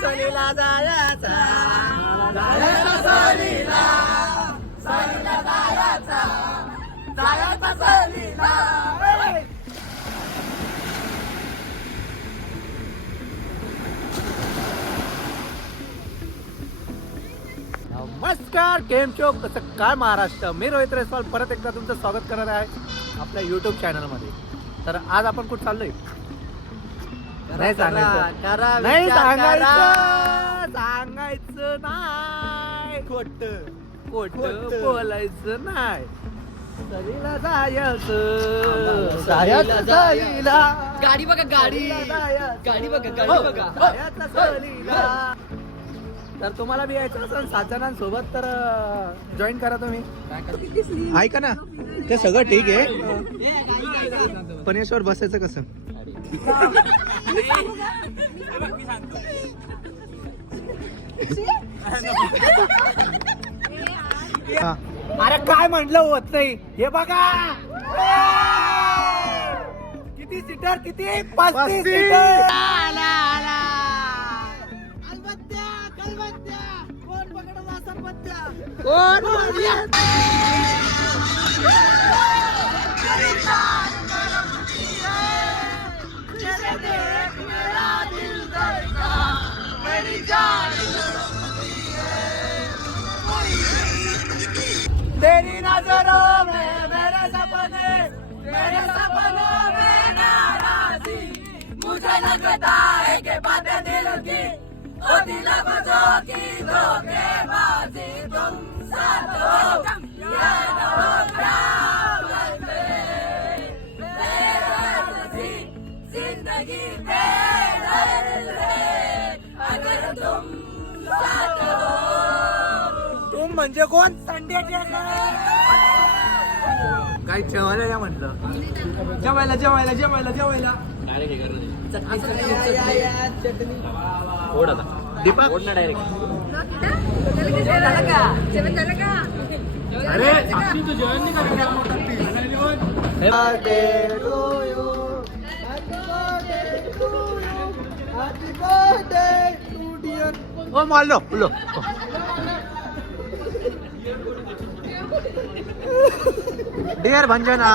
सहलीला जायचा जायचा सहलीला सहलीला जायचा जायचा सहलीला. नमस्कार, केम चोक कसं काय महाराष्ट्र. मी रोहित रेसवाल परत एकदा तुमचं स्वागत करत आहे आपल्या यूट्यूब चॅनलमध्ये. तर आज आपण कुठं चाललोय नाही सांगायचं, नाही सांगायचं नाही, खोटं बोलायचं नाही. सहलीला जायचं सहलीला, गाडी बघा गाडी गाडी बघा गाडी बघा जायचं सहलीला. तर तुम्हाला बी यायचं असेल 7 जणांसोबत तर जॉईन करा तुम्ही. ऐका ना, ते सगळं ठीक आहे पण याच्यावर बसायचं कसं. अरे काय म्हटलं होत नाही हे बघा. किती सीटर, किती 35 सीटर. कोण तेरी नजरों में मेरे सपने में नाराजी. मुझे लगता है कि बातें दिल की ओ दिल बजो की धोखेबाजी. तुम साथ हो या न हो प्यार में मेरी जिंदगी बेदर्द है अगर तुम साथ हो. तुम म्हणजे कोण? संडेचे काही जेवायला या म्हटलं. जेवायला जेवायला जेवायला जेवायला दीपक डायरेक्ट. अरे तू जेवण नाही का मारलो लो. डिअर भंजना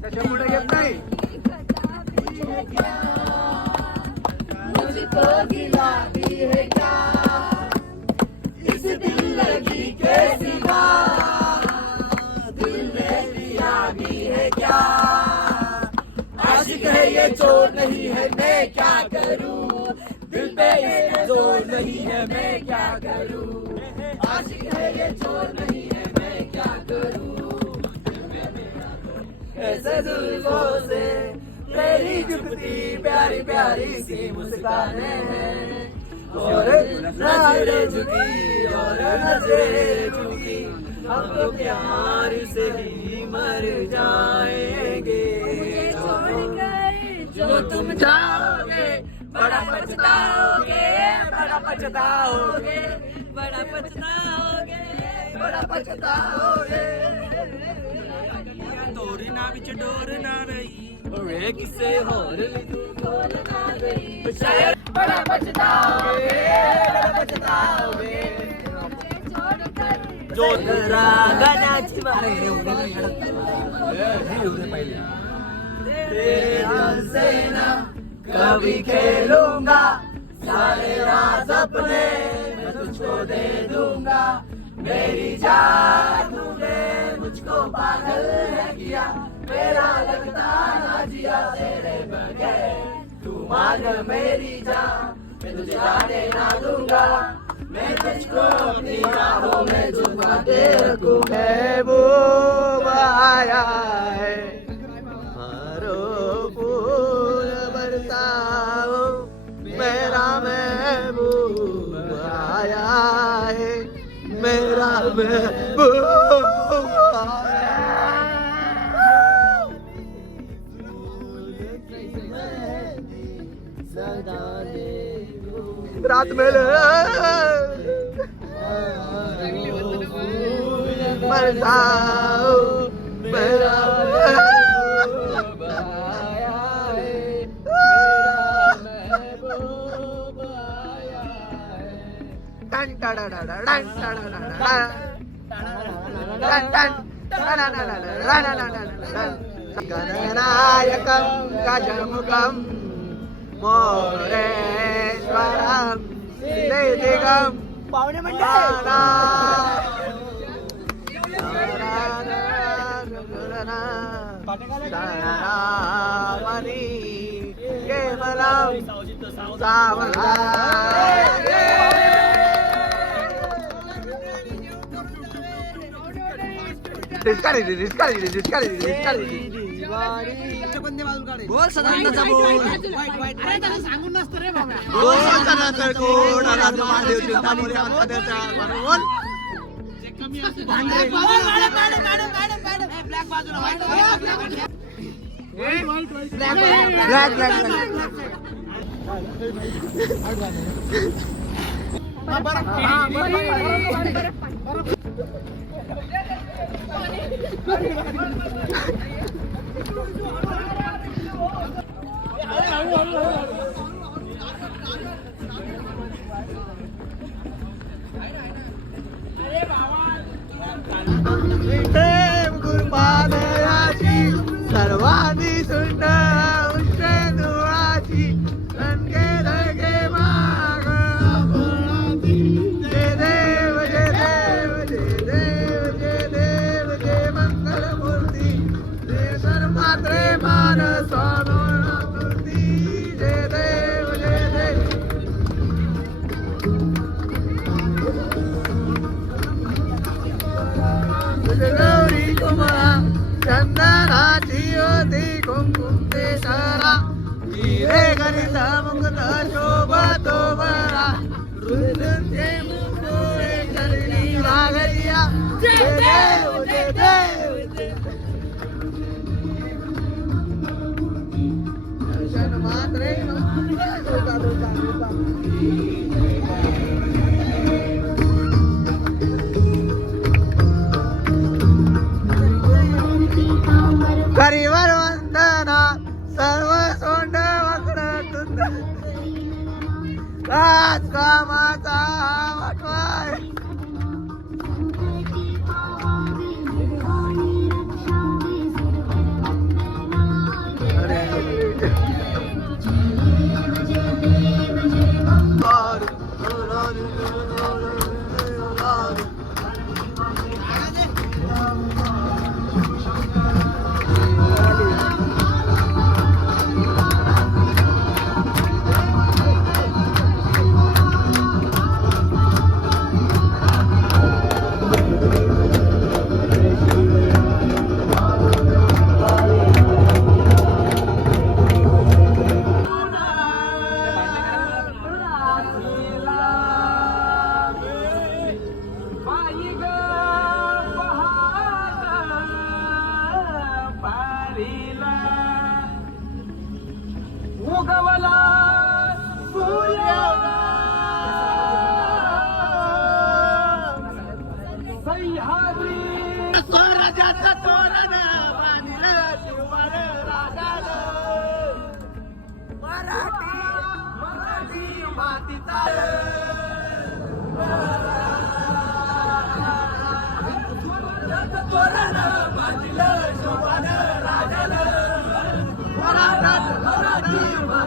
त्याच्यामुळे येत नाही. मुझको गिला भी है क्या इस दिल लगी के सिवा दिल ने दिया भी है क्या. आशिक है ये चोर नहीं है मैं क्या करूं. दिल पे इसका जोर नहीं है मैं क्या करूं. आशिक है ये चोर नहीं है मैं क्या करूं. ऐसे जुल्फों से तेरी जुगती प्यारी प्यारी सी मुस्कानें हैं और नजरें झुकी और नजरें झुकी. हम तो प्यार से ही मर जाएंगे. जो तुम जाओगे बड़ा पछताओगे बड़ा पछताओगे बड़ा पछताओगे बड़ा पछताओगे. दोरी ना बिच डोर ना रही बड़े किस्से हो रही तू बोलना गई शायद बड़ा पछताओगे, जो रागाची मारे पहिले तेरे दिल से ना कभी खेलूंगा, सारे राज अपने मैं तुझको दे दूंगा। मेरी जान तूने मुझको पागल है किया, मेरा लगता ना जिया तेरे बगैर। तू मांग मेरी जान मैं तुझे जाने ना दूंगा, मैं तुझको अपनी राहों में छुपा के रखूंगा। महबूब आया है, मारो फूल बरसाओ, मेरा महबूब आया है, मेरा महबूब आया है। रात में बरसाओ, मेरा महबूब आया है, मेरा महबूब आया है। टन टन टन टन टन गणनायकं गजमुखं मोरेश्वरं निधिगं पावणे सावनी केवलं सावला बोल सदानंदाचा बोल सांगून नसतं रे बाबा. बोल सदानंदाचा कोण आला तो महादेव चिंतामणी आत्महत्याचा बोल सर्वांनी सुंड उष्णुळाची रणगे रगे माग जय देव जय देव जय देव जय देव जय मंगलमूर्ती जय सर्वमात्रे मान स्वामी जय देव जय देव गौरी कुमार चंदनाची होती कुंकुम ते सारा हिरे गणित मुकुट शोभतो बरा रुद्रचे मुकुळे करणी वागरिया जय देव जय देव दर्शन मात्रे करीवर वंदना सर्व सोंड वक्रतुंड राजकामाचा वाटवाय उगवला सूर्य सह्याद्री स्वराज्याचं तोरण बांधलं शिवण राजानं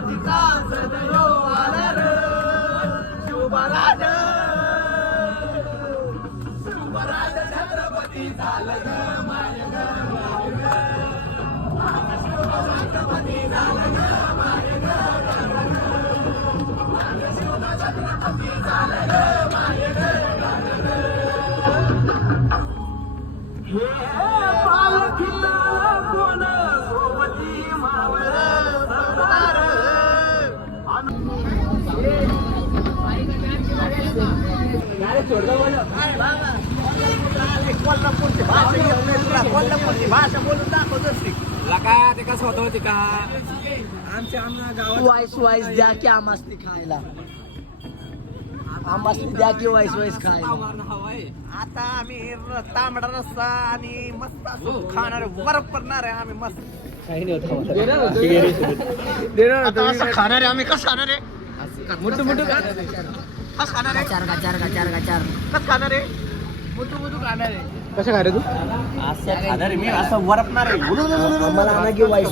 क्रांतीचा सदैव आला र शिवराज शिवराज छत्रपती झालं ग माय ग छत्रपती झालं ग माय ग छत्रपती झालं ग माय ग हे पालखीला कोण सोबती मावळ सरदार कोल्हापूरची भाषा बोलून दाखवत काय ते कसं होतं होती का आमच्या गावात वाईस द्या की आमासनी खायला आमासनी द्या की वाईस खायला आता आम्ही तांबडा रस्सा आणि मस्त असं खाणार बरं पडणार आहे आम्ही मस्त खाणार आहे आम्ही कसं खाणार आहे मोठं मोठं कसं खाणार आहे चार कसं खाणार आहे कसं खा रे तू असं खाणार आहे मी असं वरपणार आहे मला आणा की वाईस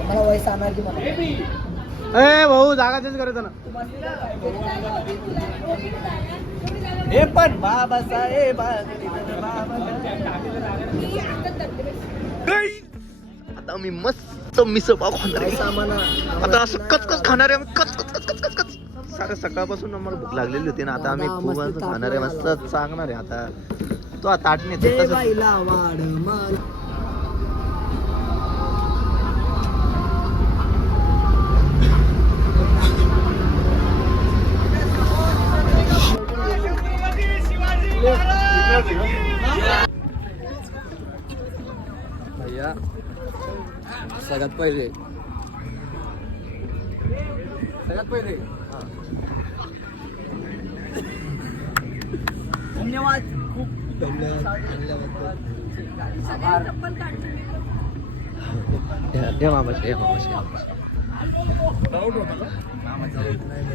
मला वाईस आणा की मला ए भाऊ जागा चेंज करायचं ना हे पण बाबासाहेब आता मी मस्त मिसळ पाव खाणार आहे. आता असं कचकच खाणार आहे आम्ही कच सारे सकाळपासून आम्हाला भूक लागलेली होती ना आता आम्ही खूप असं खाणार आहे मस्त चांगणार आहे आता तो आता ताटणे भैया सगळ्यात पहिले धन्यवाद खूप धन्यवाद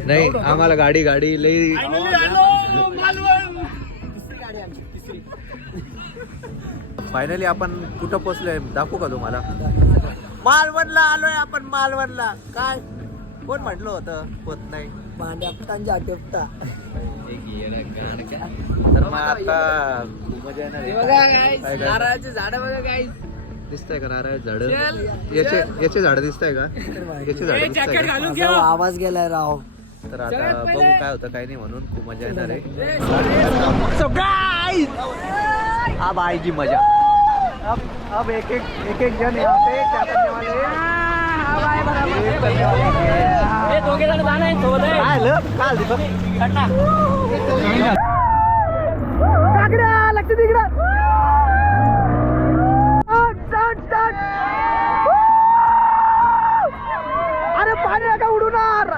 नाही आम्हाला गाडी लई फायनली आपण कुठं पोहोचलोय दाखवू का तुम्हाला मालवणला आलोय आपण मालवणला काय कोण म्हटलं होतं होत नाही तर मग आता खूप मजा येणार आहे. नारळाची झाडं बघा काय दिसतंय का नारळ झाड याचे झाड दिसतंय का याचे झाड दिसतंय का? आवाज गेलाय राव तर आता बघू काय होतं काय नाही म्हणून खूप मजा येणार आहे अब आएगी मजा अब एक जन यहाँ पे क्या करने वाले हैं दोघे जण जाणार लक्ष तिकडं अरे पाणी नका उडूनार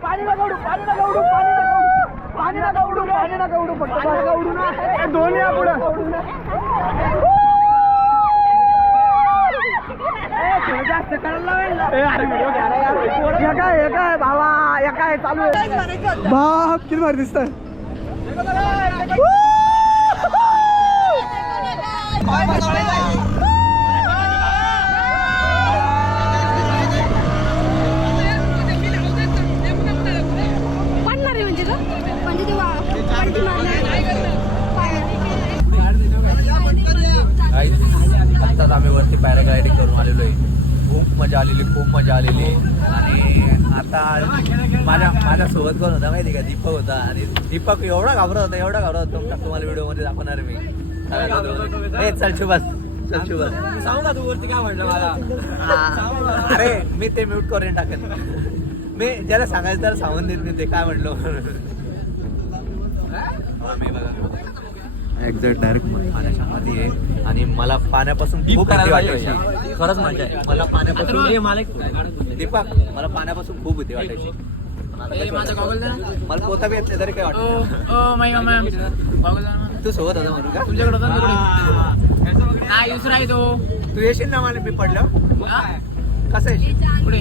पाणी नका उडू दोन्ही पुढं जास्त करायला काय भावा काय चालू आहे बाप किती भारी दिसत आत्ताच आम्ही वरती पॅराग्लायडिंग करून आलेलो आहे खूप मजा आलेली आणि आता माझ्या सोबत कोण होता माहिती का दीपक होता आणि दीपक एवढा घाबरत होता तुम्हाला व्हिडिओ मध्ये दाखवणार मी चल शुभास सांग ना तू वरती काय म्हटलं मला अरे मी ते म्यूट करून टाकेन मी ज्याला सांगायचं त्याला सांगून देईन मी ते काय म्हटलं मी बघा एक्झॅक्ट डायरेक्ट पाण्याच्या मध्ये आहे आणि मला पाण्यापासून खूप भीती वाटायची खरंच मजा आहे मला पाण्यापासून दीपक मला पाण्यापासून खूप भीती वाटायची मला पोता बी येत नाही तरी काय वाटत तू सोबत होता म्हणून का तुमच्याकडे दुसरा आहे तो तू येशील ना मला मी पडलं कसं येशील पुढे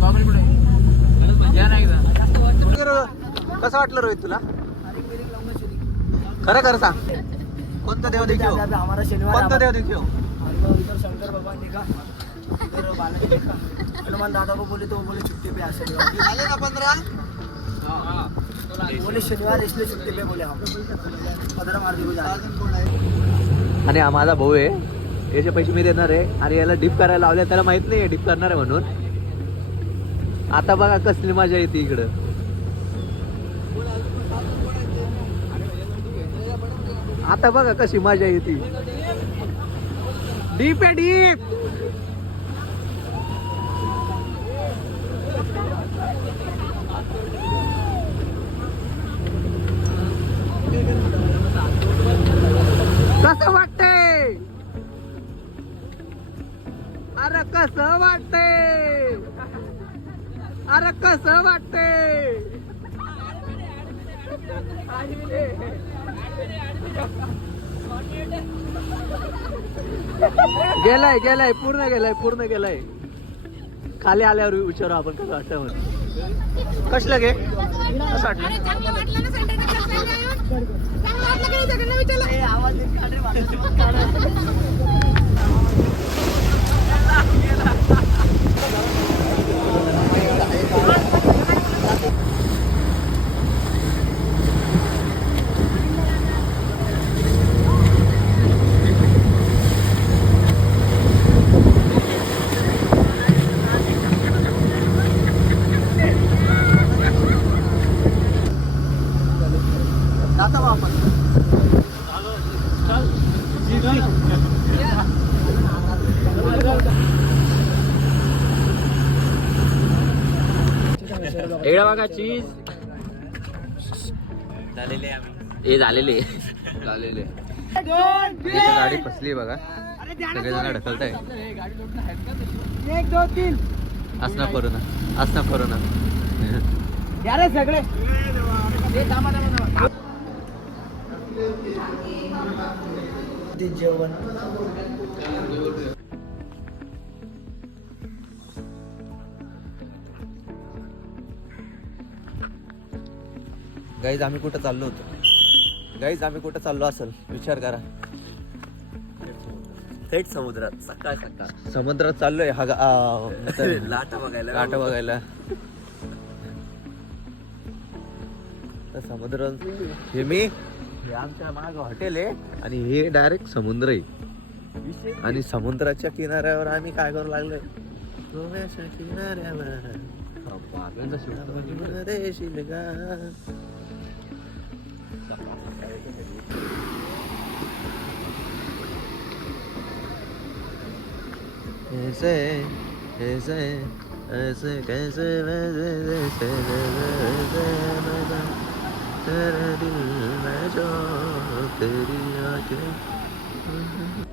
गॉगल पुढे या नाही कसं वाटलं रोहित तुला खरं खरं सांग कोणता देव देखील हमारा शनिवार कोणता देव देखील इधर शंकर भगवान देखा इधर बालाजी देखा हनुमान दादा को बोले तो वो बोले छुट्टी पे आज शनिवार झाले ना 15 बोले शनिवार इसलिए छुट्टी पे बोले हम 15 मार्च को जा आणि हा माझा भाऊ आहे याचे पैसे मी देणार आहे आणि याला डिप करायला लावले त्याला माहित नाही डिप करणार आहे म्हणून आता बघा कसली मजा येते इकडं आता बघा कशी मजा येते डीप आहे डीप कसं वाटतंय अरे कसं वाटतंय अरे कसं वाटतंय गेलाय गेलाय पूर्ण गेलाय खाली आल्यावर विचारू आपण कसं वाटतं म्हणून कसलं गे कसं वाटलं जाता मग आपण एवढा बघा चीज झालेले हे झालेले गाडी फसली बघा सगळेजण ढकलत आहे असं करू ना यारे सगळे ते जेवण गाईज आम्ही कुठं चाललो असेल विचार करा थेट समुद्रात सकाळ समुद्रात चाललोय हा लाटा बघायला तर समुद्र हे आमच्या माग हॉटेल आहे आणि हे डायरेक्ट समुद्र आहे आणि समुद्राच्या किनाऱ्यावर आम्ही काय करू लागलोय गोव्याच्या किनाऱ्यावर देशील का ऐसे ऐसे ऐसे कैसे वैसे तेरे दिल में जो तेरी आँखें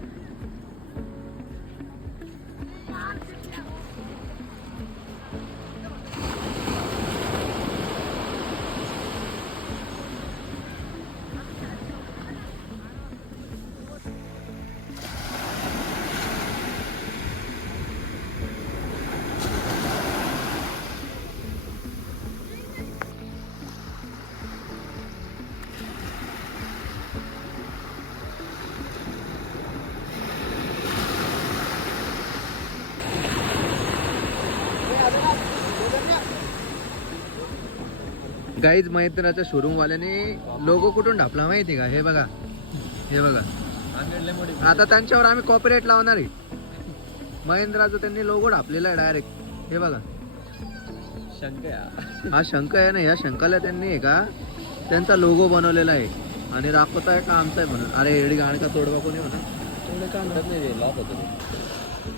गाईज महिंद्राच्या शोरूम वाल्याने लोगो कुठून ढापला माहिती का हे बघा आता त्यांच्यावर आम्ही कॉपीराइट लावणार आहे महिंद्राचा त्यांनी लोगो ढापलेला आहे डायरेक्ट हे बघा हा शंख आहे ना या शंखाला त्यांनी आहे का त्यांचा लोगो बनवलेला आहे आणि दाखवत आहे का आमचा आहे म्हणून अरे एडी गाण का तोडवा कोणी म्हणा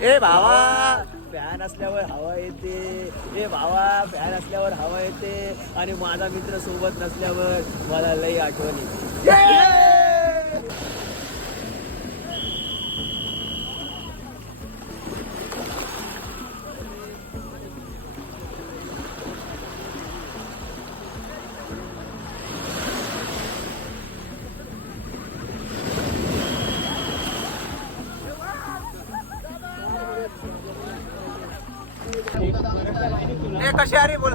ए भावा फॅन असल्यावर हवा येते आणि माझा मित्र सोबत नसल्यावर मला लई आठवणी कशी अरे बोल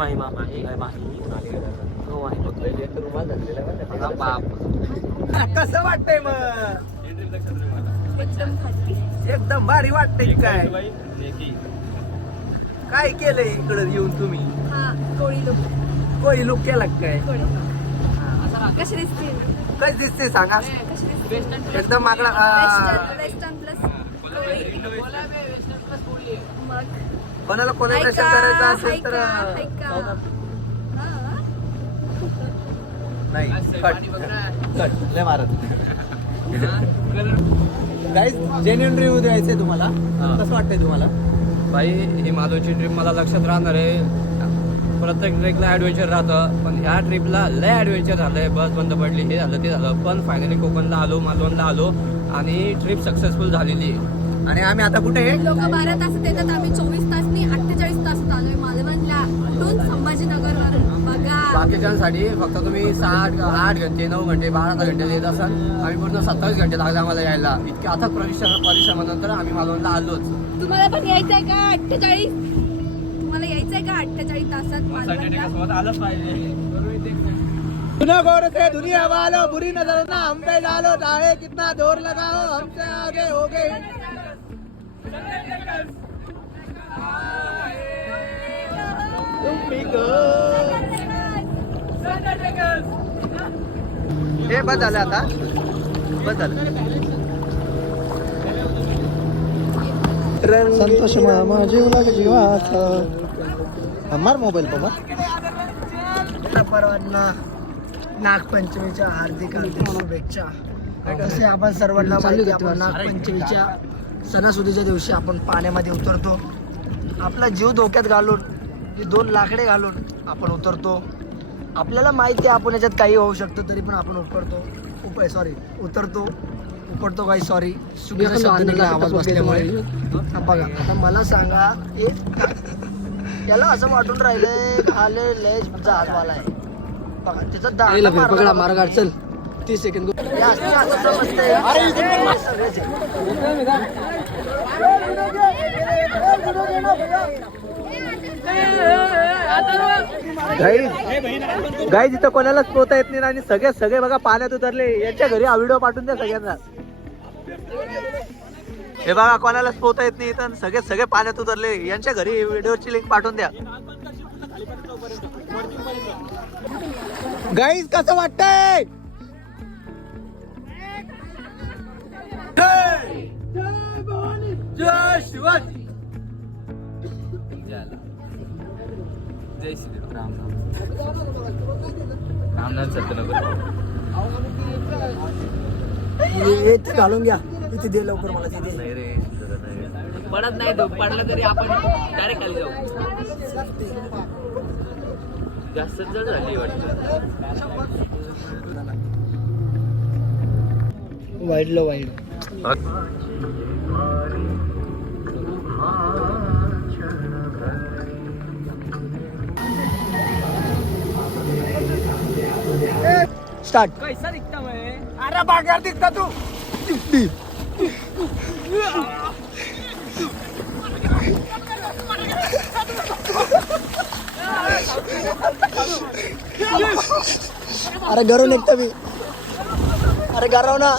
माही माही हो माही बाप कसं वाटतंय मग एकदम भारी वाटतंय काय काय केलंय इकडं येऊन तुम्ही कोळी लुक केला काय कशी दिसते काय दिसते सांगा कशी दिसते एकदम मागला वेस्टर्न प्लस मग कोणाला कोलॅबरेशन करायचं असेल तर नाही कट लय मारत गाईज जेन्युइन रिव्ह्यू द्यायचंय तुम्हाला कसं वाटतंय तुम्हाला भाई ही माधवची ट्रिप मला लक्षात राहणार आहे. प्रत्येक ट्रिपला ॲडव्हेंचर राहतं पण ह्या ट्रिपला लय ॲडव्हेंचर झालंय. बस बंद पडली, हे झालं ते झालं, पण फायनली कोकणला आलो, मालवणला आलो आणि ट्रिप सक्सेसफुल झालेली आहे. आणि आम्ही आता कुठे आहे लोक 12 तासात येतात, आम्ही 24 तासनी 48 तासात आलोय मालवणला कुठून संभाजीनगर वरून. बघा बाकीच्यांसाठी फक्त तुम्ही 8 घंटे 9 घंटे 12 घंटे येत असाल, आम्ही पूर्ण 27 घंटे लागले आम्हाला यायला. इतक्या आता परिश्रमानंतर आम्ही मालवणला आलोच. तुम्हाला पण यायचंय का 48? तुम्हाला यायचंय का 48 तासात मालवणला? आलंच पाहिजे. सुनो गौर से दुनिया वालों, बुरी नजर ना हम पे डालो, चाहे कितना जोर लगाओ हमसे आगे हो गए. हे बस झालं आता, बस झालं. संतोष मामा जीवला जीवाचा मार मोबाईल बाबा. परवांना नागपंचमीच्या हार्दिक हार्दिक शुभेच्छा. कसे आपण सर्वांना माहिती, आपण नागपंचमीच्या सणासुदीच्या दिवशी आपण पाण्यामध्ये उतरतो. आपला जीव धोक्यात घालून, 2 लाकडे घालून आपण उतरतो. आपल्याला माहिती आहे आपण याच्यात काही होऊ शकतं, तरी पण आपण उपडतो काही सॉरी चुकीचा शब्द निघाला आवाज बसल्यामुळे. बघा आता मला सांगा, याला असं वाटून राहिलंय खाले लय जहाजवाला आहे. बघा त्याचा मार्ग अडचण 30 सेकंद असं समजतंय. गाई जिथं कोणालाच पोहता येत नाही आणि सगळे बघा पाण्यात उतरले. यांच्या घरी हा व्हिडिओ पाठवून द्या सगळ्यांना. हे बघा कोणालाच पोहता येत नाही तर सगळे पाण्यात उतरले. यांच्या घरी व्हिडिओची लिंक पाठवून द्या. गाईज कसं वाटतंय? जय शिवाजी. जय श्री राम. रामनाथ सत्यनगर ते घालून घ्या इथे दे लवकर मला तिथे. नाही रे, पडत नाही तो. पडला तरी आपण डायरेक्ट खाली जाऊ. जास्त जड झाली वाटतं. वाईडलं वाईड. स्टार्ट. कैसा दिखता मैं? अरे बाजार दिसता तू. अरे घरून एकटा मी. अरे गराव ना.